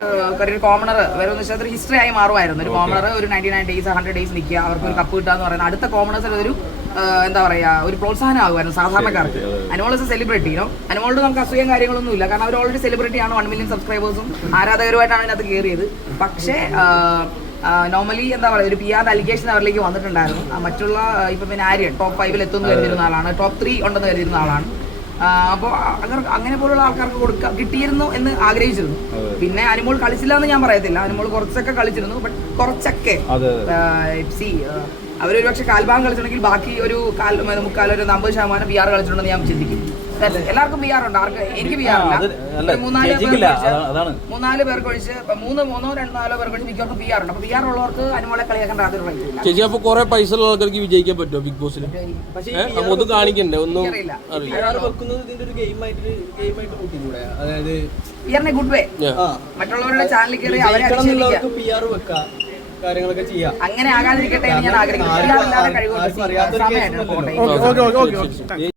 ഒരു കോമണർ വരുമെന്ന് വെച്ചാൽ ഒരു ഹിസ്റ്ററി ആയി മാറുമായിരുന്നു. ഒരു കോമണർ ഒരു 99 ഡേയ്സ് 100 ഡേയ്സ് നിൽക്കുക, അവർക്ക് ഒരു കപ്പ് കിട്ടുക എന്ന് പറയുന്നത് അടുത്ത കോമണേഴ്സിന് ഒരു എന്താ പറയുക, ഒരു പ്രോത്സാഹനം ആകുമായിരുന്നു സാധാരണക്കാർക്ക്. അനുമോൾ ഇസ് എ സെലിബ്രിറ്റിനോ, അനുമോളുടെ നമുക്ക് അസൂയം കാര്യങ്ങളൊന്നും ഇല്ല, കാരണം അവർ ഓൾറെഡി സെലിബ്രിറ്റിയാണ്. 1 മില്യൺ സബ്സ്ക്രൈബേഴ്സും ആരാധകരുമായിട്ടാണ് അതിനകത്ത് കയറിയത്. പക്ഷേ നോർമലി എന്താ പറയുക, ഒരു PR അലിഗേഷൻ അവരിലേക്ക് വന്നിട്ടുണ്ടായിരുന്നു. മറ്റുള്ള ഇപ്പം പിന്നെ ആര്യൻ ടോപ്പ് 5 എത്തുമെന്ന് കരുതിയിരുന്ന ആളാണ്, ടോപ്പ് 3 ഉണ്ടെന്ന് കരുതിയിരുന്ന ആളാണ്. അപ്പോൾ അങ്ങനെ പോലുള്ള ആൾക്കാർക്ക് കിട്ടിയിരുന്നു എന്ന് ആഗ്രഹിച്ചിരുന്നു. പിന്നെ അനുമോൾ കളിച്ചില്ല എന്ന് ഞാൻ പറയത്തില്ല, അനുമോൾ കുറച്ചൊക്കെ കളിച്ചിരുന്നു. ബട്ട് കുറച്ചൊക്കെ അവരൊരു പക്ഷെ കാൽഭാഗം കളിച്ചിട്ടുണ്ടെങ്കിൽ ബാക്കി ഒരു മുക്കാൽ ഒരു 50% PR കളിച്ചിട്ടുണ്ടെന്ന് ഞാൻ ചിന്തിക്കും. എല്ലാവർക്കും PR ഉണ്ട്, ആർക്ക് എനിക്ക് PR ഇല്ല. 3-4 പേർക്ക് ഒഴിച്ച് 3-4 പേർക്ക് ഒഴിച്ച് മിക്കവർക്കും PR ഉണ്ട്. അപ്പൊ PR ഉള്ളവർക്ക് അനുമോളെ കളിയാക്കാൻ യാതൊരു റൈറ്റില്ല. ചേച്ചി അപ്പൊ കുറെ പൈസ ഉള്ള ആൾക്കാർക്ക് വിജയിക്കാൻ പറ്റുമോ ബിഗ് ബോസിൽ? ഒന്നും കാണിക്കണ്ടേ? ഒന്നും പിയറിനെ ഗുഡ് വേ, മറ്റുള്ളവരുടെ ചാനലിൽ കയറി അവരെ അങ്ങനെ ആകാതിരിക്കട്ടെ എന്ന് ഞാൻ ആഗ്രഹിക്കുന്നു. കഴിവ് സമയമായിട്ട്